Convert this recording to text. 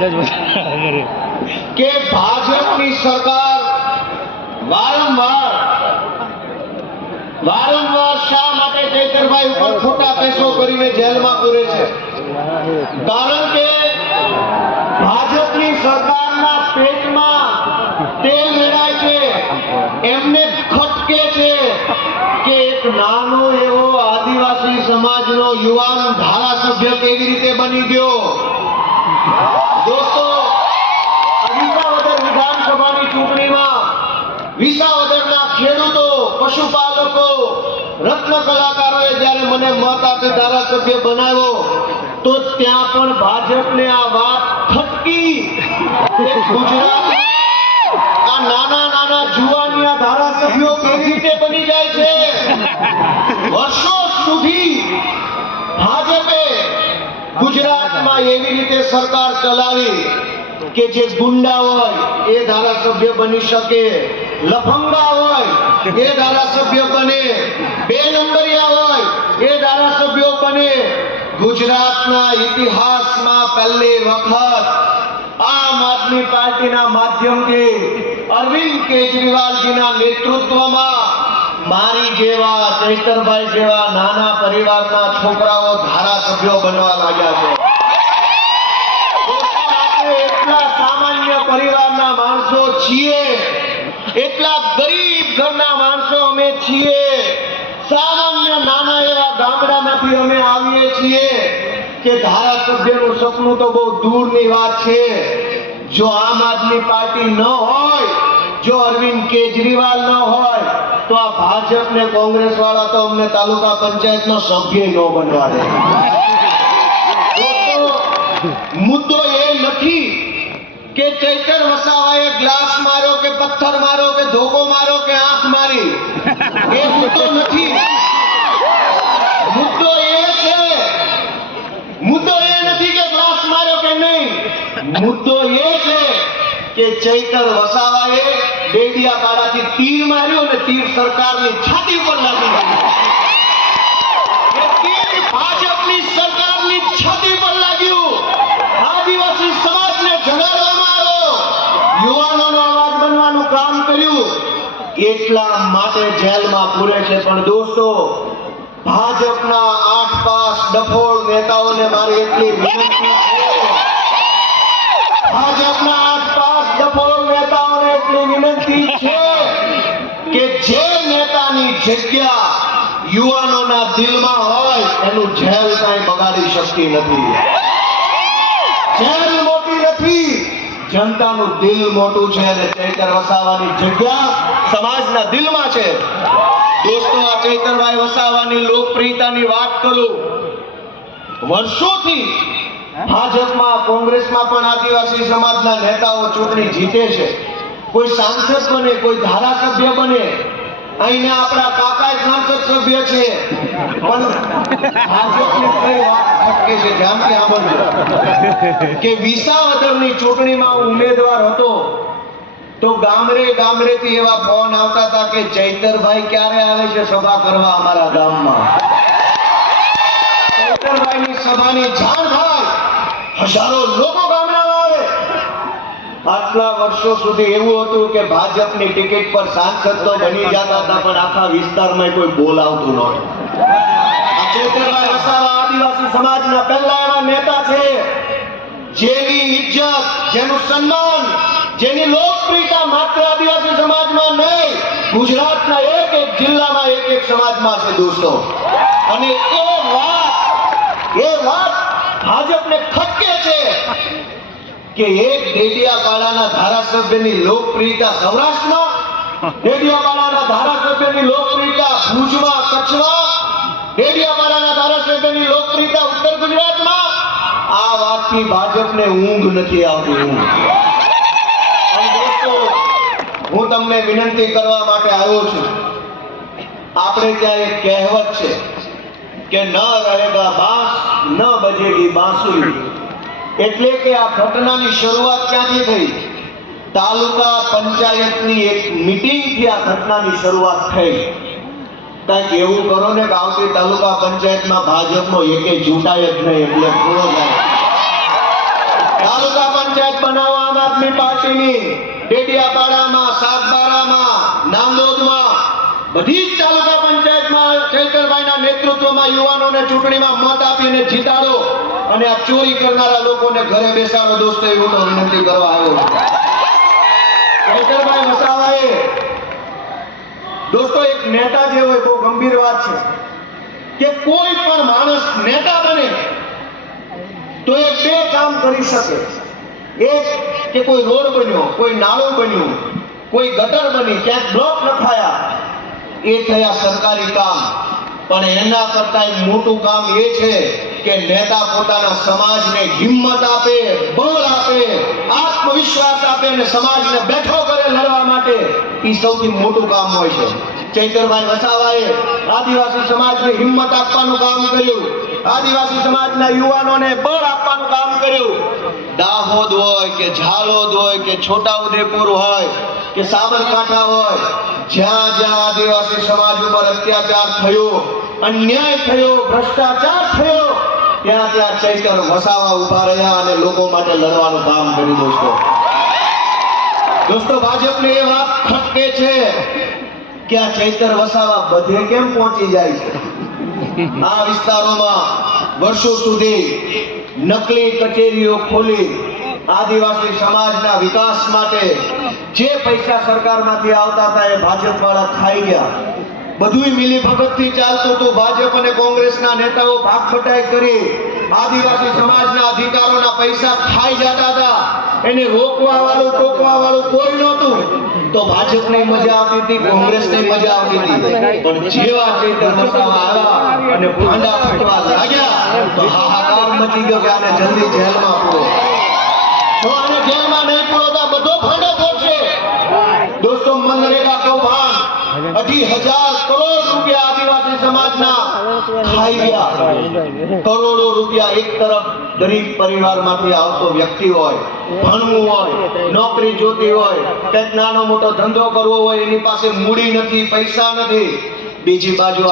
કે ભાજપની સરકાર વારંવાર શા માટે ચૈતરભાઈ ઉપર ખોટા કેસો કરીને જેલમાં પૂરે છે? કારણ કે ભાજપની સરકારના પેટમાં તેલ રેડાય છે, એમને ખટકે છે કે એક નાનો એવો આદિવાસી સમાજનો યુવાન ધારાસભ્ય કેવી રીતે બની ગયો. દોસ્તો, વિસાવદર વિધાનસભાની ચૂંટણીમાં વિસાવદરના ખેડૂતો, પશુપાલકો, રત્ન કલાકારોએ જ્યારે મને મત આપી ધારાસભ્ય બનાવ્યો તો ત્યાં પણ ભાજપને આ વાત ખટકી કે ગુજરાતમાં આ નાના જુવાનિયા ધારાસભ્યો કેવી રીતે બની જાય છે. વર્ષો સુધી ભાજપે ગુજરાતમાં એવી રીતે સરકાર ચલાવી કે જે ગુંડા હોય એ ધારાસભ્ય બની શકે, લફંગા હોય એ ધારાસભ્ય બને, બે નંબરિયા હોય એ ધારાસભ્યો બને. ગુજરાતના ઇતિહાસમાં પહેલી વખત આમ આદમી પાર્ટીના માધ્યમથી અરવિંદ કેજરીવાલજીના નેતૃત્વમાં મારી જેવા, ચૈતરભાઈ જેવા નાના પરિવારના છોકરાઓ ધારાસભ્યો બનવા લાગ્યા છે. એટલા સામાન્ય પરિવારના માણસો છીએ, એટલા ગરીબ ઘરના માણસો અમે છીએ, સામાન્ય નાના એવા ગામડામાંથી અમે આવીએ છીએ કે ધારાસભ્યનું સપનું તો બહુ દૂરની વાત છે. જો આમ આદમી પાર્ટી ન હોય, જો અરવિંદ કેજરીવાલ ન હોય તો આ ભાજપ ને કોંગ્રેસ વાળા તો અમને તાલુકા પંચાયતનો સભ્ય ન બનવા દે. મુદ્દો એ નથી કે ચૈતર વસાવાએ ગ્લાસ માર્યો કે પથ્થર માર્યો કે ધોકો માર્યો કે આંખ મારી, એ મુદ્દો નથી. મુદ્દો એ નથી કે ગ્લાસ માર્યો કે નહીં. મુદ્દો એ છે કે ચૈતર વસાવાએ ડેડિયાપાડાથી તીર માર્યો અને તીર સરકારની છાતી પર લાગી ગયું. એ તીર ભાજપની સરકારની છાતી પર લાગ્યું. આદિવાસી સમાજને જગાડવામાં આવ્યો, યુવાનોનો અવાજ બનવાનું કામ કર્યું, એટલા માટે જેલમાં પૂરે છે. પણ દોસ્તો, ભાજપના 8 પાસ ડફોળ નેતાઓને મારી એટલી વિનંતી છે, ભાજપના 8 પાસ ડફોળ નેતાઓને એટલી વિનંતી છે કે જે નેતાની જગ્યા યુવાનોના દિલમાં હોય એનું જેલ કાંઈ બગાડી શકતી નથી. જેલ મોટી નથી, જનતાનું દિલ મોટું છે અને ચૈતર વસાવાની જગ્યા સમાજના દિલમાં છે. દોસ્તો, આ ચૈતરભાઈ વસાવાની લોકપ્રિયતાની વાત કરું, વર્ષોથી ભાજપમાં, કોંગ્રેસમાં પણ આદિવાસી સમાજના નેતાઓ ચૂંટણી જીતે છે. કોઈ સાંસદ બને, કોઈ ધારાસભ્ય બને. અહીંના આપણા કાકા સાંસદ સભ્ય છે, પણ ભાજપની કઈ વાત ખટકે છે. ધ્યાનથી સાંભળજો કે વિસાવદરની ચૂંટણીમાં ઉમેદવાર હતો તો ગામરેથી એવા ફોન આવતા હતા કે ચૈતરભાઈ ક્યારે આવે છે સભા કરવા અમારા ગામમાં. ચૈતરભાઈની સભાની જાણ થાય, હજારો લોકો ગામડામાં આવે. આટલા વર્ષો સુધી એવું હતું કે ભાજપની ટિકિટ પર સાંસદ તો બની જતા હતા પણ આખા વિસ્તારમાં કોઈ બોલાવતું નહોતું. આ ચૈતરભાઈ વસાવા આદિવાસી સમાજના પહેલા એવા નેતા છે જેની ઇજ્જત, જેનું સન્માન, જેની લોકપ્રિયતા માત્ર આદિવાસી સમાજમાં નહીં, ગુજરાતના એક જિલ્લામાં એક સમાજમાં છે દોસ્તો. અને એ વાત ભાજપને ખટકે છે કે એક ડેડિયાપાડાના ધારાસભ્યની લોકપ્રિયતા સૌરાષ્ટ્રમાં, ડેડિયાપાડાના ધારાસભ્યની લોકપ્રિયતા ભુજમાં, કચ્છમાં, ડેડિયાપાડાના ધારાસભ્યની લોકપ્રિયતા ઉત્તર ગુજરાતમાં. આ વાતથી ભાજપને ઊંઘ નથી આવતી. હું તમને વિનંતી કરવા માટે આવ્યો છું. આપણે ત્યાં એક કહેવત છે કે ન રહેગા બાંસ ન બજેગી બાંસુરી. એટલે કે આ ઘટનાની શરૂઆત ક્યાંથી થઈ? તાલુકા પંચાયતની એક મીટિંગથી આ ઘટનાની શરૂઆત થઈ. કંઈક એવું કરો ને કે આવતી તાલુકા પંચાયતમાં ભાજપનો એકે ચૂંટાય જ નહીં, એટલે પૂરો થાય. તાલુકા પંચાયત પંચાયત બનાવો આમ આદમી પાર્ટીની ડેડિયાપાડામાં, સાગબારામાં, નાંદોદમાં, બધી જ તાલુકા પંચાયતમાં ચૈતરભાઈના નેતૃત્વમાં યુવાનોને ચૂંટણીમાં મત આપીને જીતાડો અને આ ચોરી કરનારા લોકોને ઘરે બેસાડો. દોસ્તો એવું તો વિનંતી કરવા આવ્યો છું. ચૈતરભાઈ વસાવાએ દોસ્તો એક નેતા જે હોય બહુ ગંભીર વાત છે કે કોઈ પણ માણસ નેતા બને તો એ બે કામ કરી શકે. એક કે કોઈ રોડ બન્યો, કોઈ નાળું બન્યું, કોઈ ગટર બની, ક્યાંક બ્લોક નખાયા, એ થયા સરકારી કામ. પણ એના કરતા મોટું કામ એ છે કે નેતા પોતાના સમાજને હિંમત આપે, બળ આપે, આત્મવિશ્વાસ આપે અને સમાજને બેઠો કરે લડવા માટે. એ સૌથી મોટું કામ હોય છે. ચૈતરભાઈ વસાવાએ આદિવાસી સમાજને હિંમત આપવાનું કામ કર્યું, આદિવાસી સમાજના યુવાનોને બળ આપવાનું કામ કર્યું. દાહોદ હોય કે ઝાલોદ હોય કે છોટાઉદેપુર હોય કે સાબરકાંઠા હોય, જ્યાં જ્યાં આદિવાસી સમાજ ઉપર અત્યાચાર થયો, અન્યાય થયો, ભ્રષ્ટાચાર થયો, ત્યાં ત્યાં ચૈતર વસાવા ઉભા રહ્યા અને લોકો માટે લડવાનું કામ કર્યું. દોસ્તો ભાજપને એ વાત ખટકે છે કે આ ચૈતર વસાવા બધે કેમ પહોંચી જાય છે. આ વિસ્તારોમાં વર્ષો સુધી નકલી કચેરીઓ ખોલી આદિવાસી સમાજના વિકાસ માટે જે પૈસા સરકારમાંથી આવતા હતા એ ભાજપ વાળા ખાઈ ગયા. બધુંય મિલી ભગતથી ચાલતું હતું. ભાજપ અને કોંગ્રેસના નેતાઓ ભાગ બટાઈ કરી આદિવાસી સમાજના અધિકારોના પૈસા ખાઈ જતા હતા. એને રોકવા વાળું, ટોકવા વાળું કોઈ નહોતું. તો ભાજપને મજા આવતી હતી, કોંગ્રેસને મજા આવતી હતી. પણ જેવા ચૈતર વસાવા આવ્યા અને ભાંડા ફૂટવા લાગ્યા તો હાહાકાર મચી ગયો કે આને જલ્દી જેલમાં પૂરો. તો આને જેલમાં નહીં પૂરો તો બધો ભાંડો ફોડશે. દોસ્તો મનરેગા કૌભાંડ 2,500 કરોડ રૂપિયા આદિવાસી સમાજના ખાઈ ગયા. કરોડો રૂપિયા એક તરફ ગરીબ પરિવારમાંથી આવતો વ્યક્તિ હોય, ભણવું હોય, નોકરી જોતી હોય, કંઈક નાનો મોટો ધંધો કરવો હોય, એની પાસે મૂડી નથી, પૈસા નથી. બીજી બાજુ